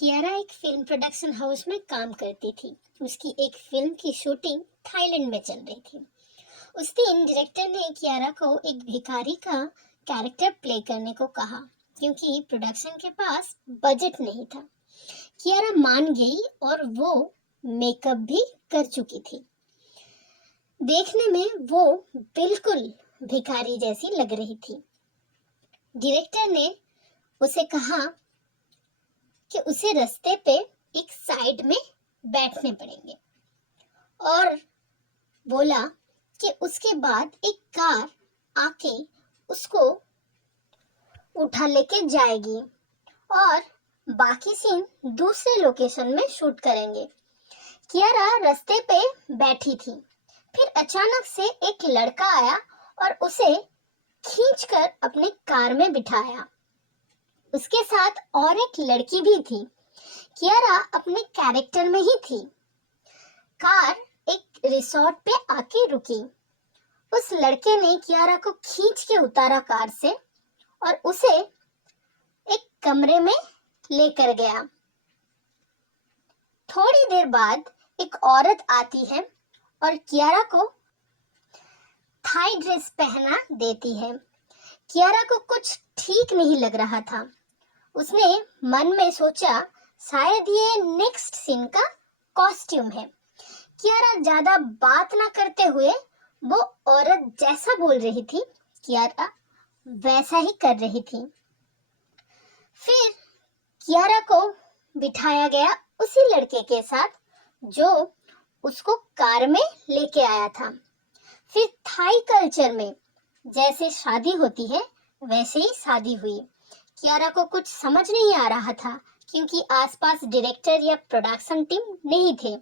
कियारा एक film production house में काम करती थी। उसकी एक फिल्म की शूटिंग थाईलैंड में चल रही थी। उस दिन डायरेक्टर ने कियारा को एक भिखारी का कैरेक्टर प्ले करने को कहा, क्योंकि प्रोडक्शन के पास बजट नहीं था। कियारा मान गई और वो मेकअप भी कर चुकी थी। देखने में वो बिल्कुल भिखारी जैसी लग रही थी। डायरेक्टर ने उसे कहा कि उसे रास्ते पे एक साइड में बैठने पड़ेंगे और बोला कि उसके बाद एक कार आके उसको उठा लेके जाएगी और बाकी सीन दूसरे लोकेशन में शूट करेंगे। कियारा रास्ते पे बैठी थी, फिर अचानक से एक लड़का आया और उसे खींचकर अपने कार में बिठाया। उसके साथ और एक लड़की भी थी। कियारा अपने कैरेक्टर में ही थी। कार एक रिसोर्ट पे आके रुकी। उस लड़के ने कियारा को खींच के उतारा कार से और उसे एक कमरे में लेकर गया। थोड़ी देर बाद एक औरत आती है और कियारा को थाई ड्रेस पहना देती है। कियारा को कुछ ठीक नहीं लग रहा था। उसने मन में सोचा, शायद ये नेक्स्ट सीन का कॉस्ट्यूम है। कियारा ज्यादा बात ना करते हुए वो औरत जैसा बोल रही थी, कियारा वैसा ही कर रही थी। फिर कियारा को बिठाया गया उसी लड़के के साथ जो उसको कार में लेके आया था। फिर थाई कल्चर में जैसे शादी होती है वैसे ही शादी हुई। कियारा को कुछ समझ नहीं आ रहा था, क्योंकि आसपास डायरेक्टर या प्रोडक्शन टीम नहीं थे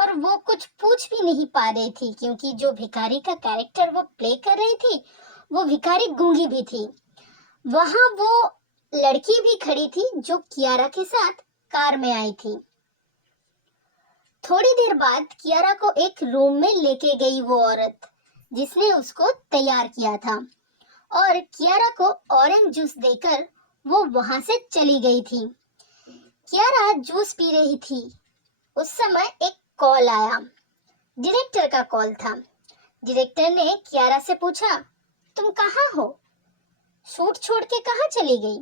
और वो कुछ पूछ भी नहीं पा रही थी, क्योंकि जो भिखारी का कैरेक्टर वो प्ले कर रही थी वो भिखारी गूंगी भी थी। वहां वो लड़की भी खड़ी थी जो कियारा के साथ कार में आई थी। थोड़ी देर बाद कियारा को एक रूम में लेके गई वो औरत जिसने उसको तैयार किया था और कियारा को ऑरेंज जूस देकर वो वहां से चली गई थी। कियारा जूस पी रही थी। उस समय एक कॉल आया। डायरेक्टर का कॉल था। डायरेक्टर ने कियारा से पूछा, तुम कहाँ हो? शूट छोड़ के कहाँ चली गई?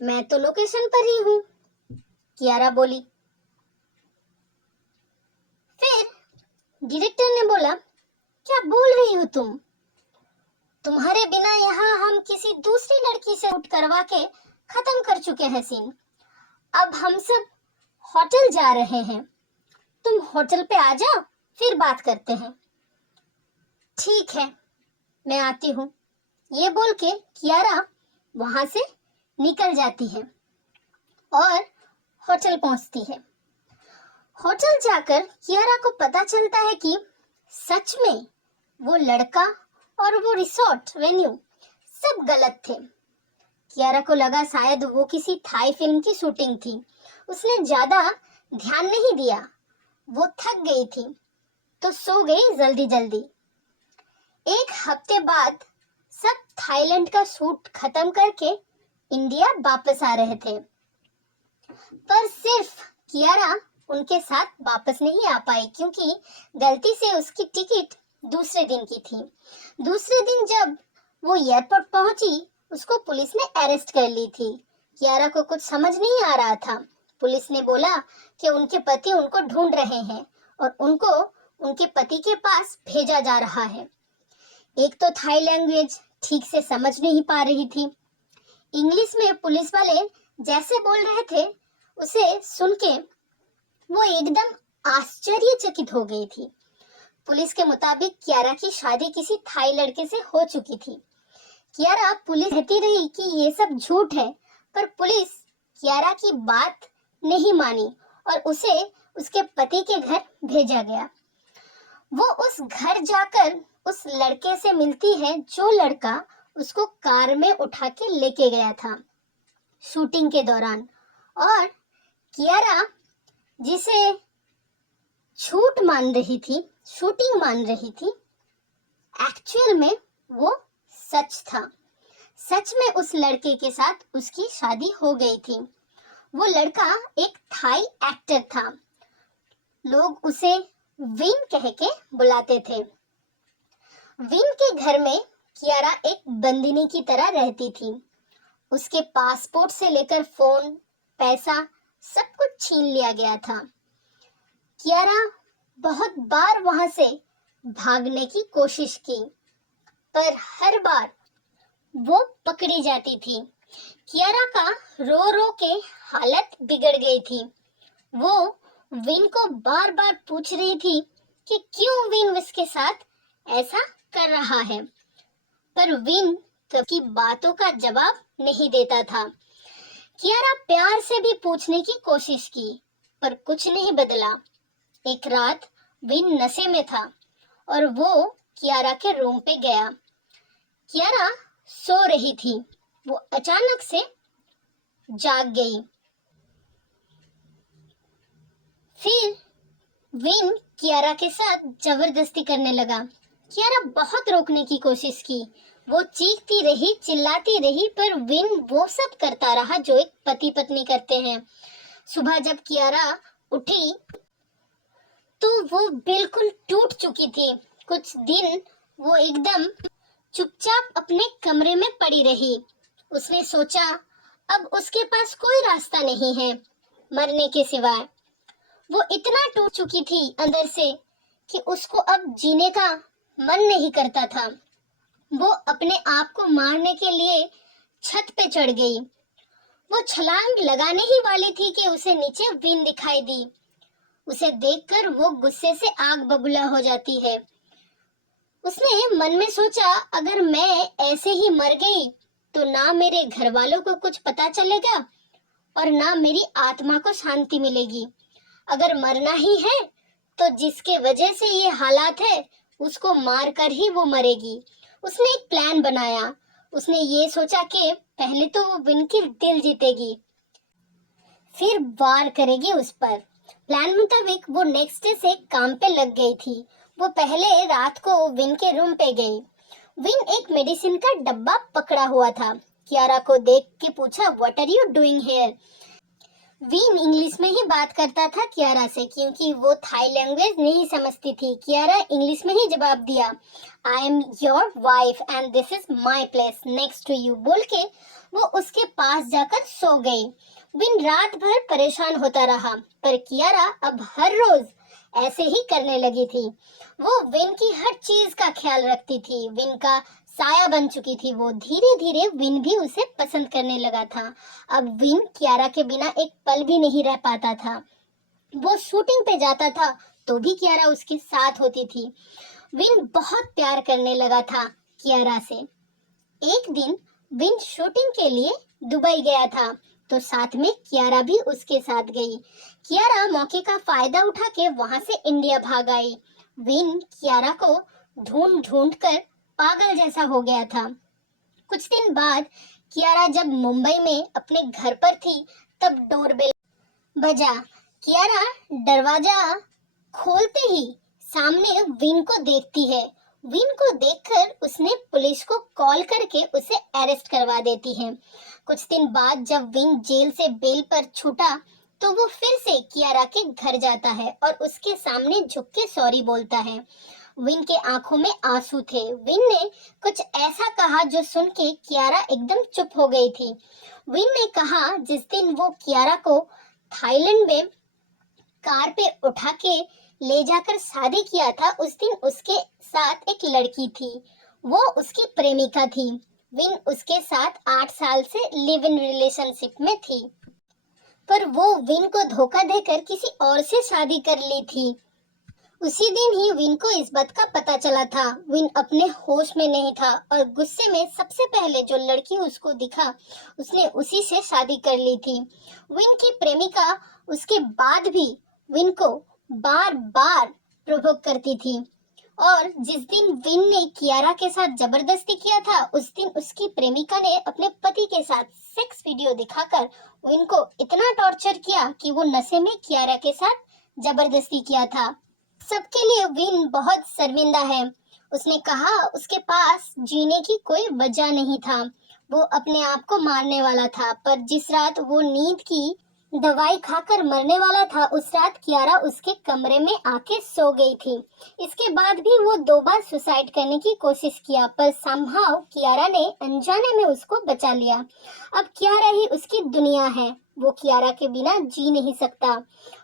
मैं तो लोकेशन पर ही हूँ, कियारा बोली। फिर डायरेक्टर ने बोला, क्या बोल रही हो तुम? तुम्हारे बिना यहाँ हम किसी दूसरी लड़की से शूट करवा के खत्म कर चुके हैं सीन। अब हम सब होटल जा रहे हैं। तुम होटल पे आ जाओ, फिर बात करते हैं। ठीक है, मैं आती हूँ। ये बोल के कियारा वहां से निकल जाती है और होटल पहुंचती है। होटल जाकर कियारा को पता चलता है कि सच में वो लड़का और वो रिसोर्ट वेन्यू सब गलत थे। कियारा को लगा शायद वो किसी थाई फिल्म की शूटिंग थी। उसने ज्यादा ध्यान नहीं दिया। वो थक गई थी तो सो गई जल्दी जल्दी। एक हफ्ते बाद सब थाईलैंड का शूट खत्म करके इंडिया वापस आ रहे थे, पर सिर्फ कियारा उनके साथ वापस नहीं आ पाई, क्योंकि गलती से उसकी टिकट दूसरे दिन की थी। दूसरे दिन जब वो एयरपोर्ट पहुंची, उसको पुलिस ने अरेस्ट कर ली थी। कियारा को कुछ समझ नहीं आ रहा था। पुलिस ने बोला कि उनके पति उनको ढूंढ रहे हैं और उनको उनके पति के पास भेजा जा रहा है। एक तो थाई लैंग्वेज ठीक से समझ नहीं पा रही थी। इंग्लिश में पुलिस वाले जैसे बोल रहे थे उसे सुन के वो एकदम आश्चर्यचकित हो गई थी। पुलिस के मुताबिक कियारा की शादी किसी थाई लड़के से हो चुकी थी। कियारा पुलिस कहती रही कि ये सब झूठ है, पर पुलिस कियारा की बात नहीं मानी और उसे उसके पति के घर भेजा गया। वो उस घर जाकर उस लड़के से मिलती है जो लड़का उसको कार में उठा के लेके गया था शूटिंग के दौरान, और कियारा जिसे झूठ मान रही थी, शूटिंग मान रही थी, एक्चुअल में वो सच था। सच में उस लड़के के साथ उसकी शादी हो गई थी। वो लड़का एक थाई एक्टर था। लोग उसे विन कह के बुलाते थे। विन के घर में कियारा एक बंदिनी की तरह रहती थी। उसके पासपोर्ट से लेकर फोन, पैसा, सब कुछ छीन लिया गया था। कियारा बहुत बार वहां से भागने की कोशिश की, पर हर बार वो पकड़ी जाती थी। कियारा का रो रो के हालत बिगड़ गई थी। वो विन को बार बार पूछ रही थी कि क्यों विन उसके साथ ऐसा कर रहा है, पर विन कभी बातों का जवाब नहीं देता था। कियारा प्यार से भी पूछने की कोशिश की, पर कुछ नहीं बदला। एक रात विन नशे में था और वो कियारा के रूम पे गया। कियारा सो रही थी। वो अचानक से जाग गई। फिर विन कियारा के साथ जबरदस्ती करने लगा। कियारा बहुत रोकने की कोशिश की। वो चीखती रही, चिल्लाती रही, पर विन वो सब करता रहा जो एक पति पत्नी करते हैं। सुबह जब कियारा उठी तो वो बिल्कुल टूट चुकी थी। कुछ दिन वो एकदम चुपचाप अपने कमरे में पड़ी रही। उसने सोचा अब उसके पास कोई रास्ता नहीं है मरने के सिवाय। वो इतना टूट चुकी थी अंदर से कि उसको अब जीने का मन नहीं करता था। वो अपने आप को मारने के लिए छत पे चढ़ गई। वो छलांग लगाने ही वाली थी कि उसे नीचे विन दिखाई दी। उसे देखकर वो गुस्से से आग बबूला हो जाती है। उसने मन में सोचा अगर मैं ऐसे ही मर गई तो ना मेरे घर वालों को कुछ पता चलेगा और ना मेरी आत्मा को शांति मिलेगी। अगर मरना ही है तो जिसके वजह से ये हालात है उसको मार कर ही वो मरेगी। उसने एक प्लान बनाया। उसने ये सोचा कि पहले तो वो विन की दिल जीतेगी, फिर वार करेगी उस पर। प्लान मुताबिक वो नेक्स्ट डे से काम पे लग गई थी। वो पहले रात को विन के रूम पे गई। विन एक मेडिसिन का डब्बा पकड़ा हुआ था। कियारा को देख के पूछा, what are you doing here? विन इंग्लिश में ही बात करता था कियारा से, क्योंकि वो थाई लैंग्वेज नहीं समझती थी। कियारा इंग्लिश में ही जवाब दिया, I am your wife and this is my place next to you, बोल के वो उसके पास जाकर सो गई। विन रात भर परेशान होता रहा, पर कियारा अब हर रोज ऐसे ही करने लगी थी। वो विन की हर चीज का ख्याल रखती थी। विन का साया बन चुकी थी वो। धीरे धीरे विन भी उसे पसंद करने लगा था। अब विन कियारा के बिना एक पल भी नहीं रह पाता था। वो शूटिंग पे जाता था तो भी कियारा उसके साथ होती थी। विन बहुत प्यार करने लगा था कियारा से। एक दिन विन शूटिंग के लिए दुबई गया था तो साथ में कियारा भी उसके साथ गई। कियारा मौके का फायदा उठा के वहां से इंडिया भाग आई। विन कियारा को ढूंढ ढूंढ कर पागल जैसा हो गया था। कुछ दिन बाद कियारा जब मुंबई में अपने घर पर थी तब डोरबेल बजा। कियारा दरवाजा खोलते ही सामने विन को देखती है। विन को देखकर उसने पुलिस को कॉल करके उसे अरेस्ट करवा देती है। कुछ दिन बाद जब विन जेल से बेल पर छूटा तो वो फिर से कियारा के घर जाता है और उसके सामने झुक के सॉरी बोलता है। विन के आंखों में आंसू थे। विन ने कुछ ऐसा कहा जो सुन के कियारा एकदम चुप हो गई थी। विन ने कहा जिस दिन वो कियारा को थाईलैंड में कार पे उठा के ले जाकर शादी किया था, उस दिन उसके साथ एक लड़की थी। वो उसकी प्रेमिका थी। विन उसके साथ 8 साल से लिव इन रिलेशनशिप में थी, पर वो विन को धोखा देकर किसी और से शादी कर ली थी। उसी दिन ही विन को इस बात का पता चला था। विन अपने होश में नहीं था और गुस्से में सबसे पहले जो लड़की उसको दिखा उसने उसी से शादी कर ली थी। विन की प्रेमिका उसके बाद भी विन को बार बार प्रोवोक करती थी और जिस दिन विन ने कियारा के साथ जबरदस्ती किया था उस दिन उसकी प्रेमिका ने अपने पति के साथ सेक्स वीडियो दिखाकर विन को इतना टॉर्चर किया कि वो नशे में कियारा के साथ जबरदस्ती किया था। सबके लिए विन बहुत शर्मिंदा है। उसने कहा उसके पास जीने की कोई वजह नहीं था। वो अपने आप को मारने वाला था, पर जिस रात वो नींद की दवाई खाकर मरने वाला था। उस रात कियारा उसके कमरे में आके सो गई थी। इसके बाद भी वो 2 बार सुसाइड करने की कोशिश किया, पर समहाउ कियारा ने अनजाने में उसको बचा लिया। अब कियारा ही उसकी दुनिया है। वो कियारा के बिना जी नहीं सकता।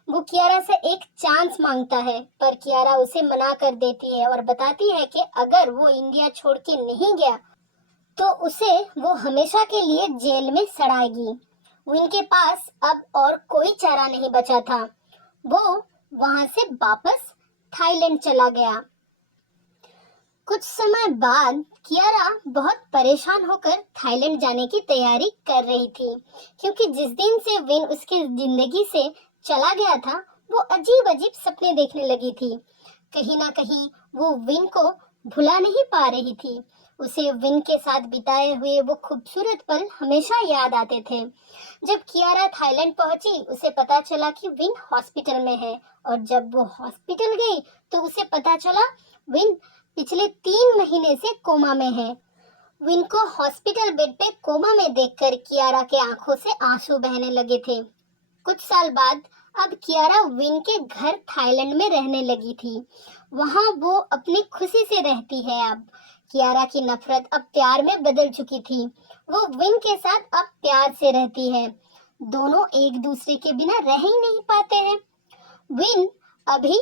वो कियारा से एक चांस मांगता है, पर कियारा उसे मना कर देती है और बताती है कि अगर वो इंडिया छोड़ के नहीं गया तो उसे वो हमेशा के लिए जेल में सड़ाएगी। विन के पास अब और कोई चारा नहीं बचा था। वो वहां से वापस थाईलैंड चला गया। कुछ समय बाद कियारा बहुत परेशान होकर थाईलैंड जाने की तैयारी कर रही थी, क्योंकि जिस दिन से विन उसकी जिंदगी से चला गया था वो अजीब अजीब सपने देखने लगी थी। कहीं ना कहीं वो विन को भुला नहीं पा रही थी। उसे विन के साथ बिताए हुए वो खूबसूरत पल हमेशा याद आते थे। जब कियारा थाईलैंड पहुंची उसे पता चला कि विन हॉस्पिटल में है, और जब वो हॉस्पिटल गई तो उसे पता चला विन पिछले 3 महीने से कोमा में है। विन को हॉस्पिटल बेड पे कोमा में देखकर कियारा के आंखों से आंसू बहने लगे थे। कुछ साल बाद अब कियारा विन के घर थाईलैंड में रहने लगी थी। वहां वो अपनी खुशी से रहती है। अब कियारा की नफरत अब प्यार में बदल चुकी थी। वो विन के साथ अब प्यार से रहती है। दोनों एक दूसरे के बिना रह ही नहीं पाते हैं। विन अभी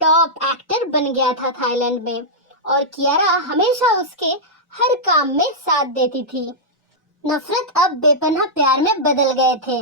टॉप एक्टर बन गया था थाईलैंड में, और कियारा हमेशा उसके हर काम में साथ देती थी। नफरत अब बेपनाह प्यार में बदल गए थे।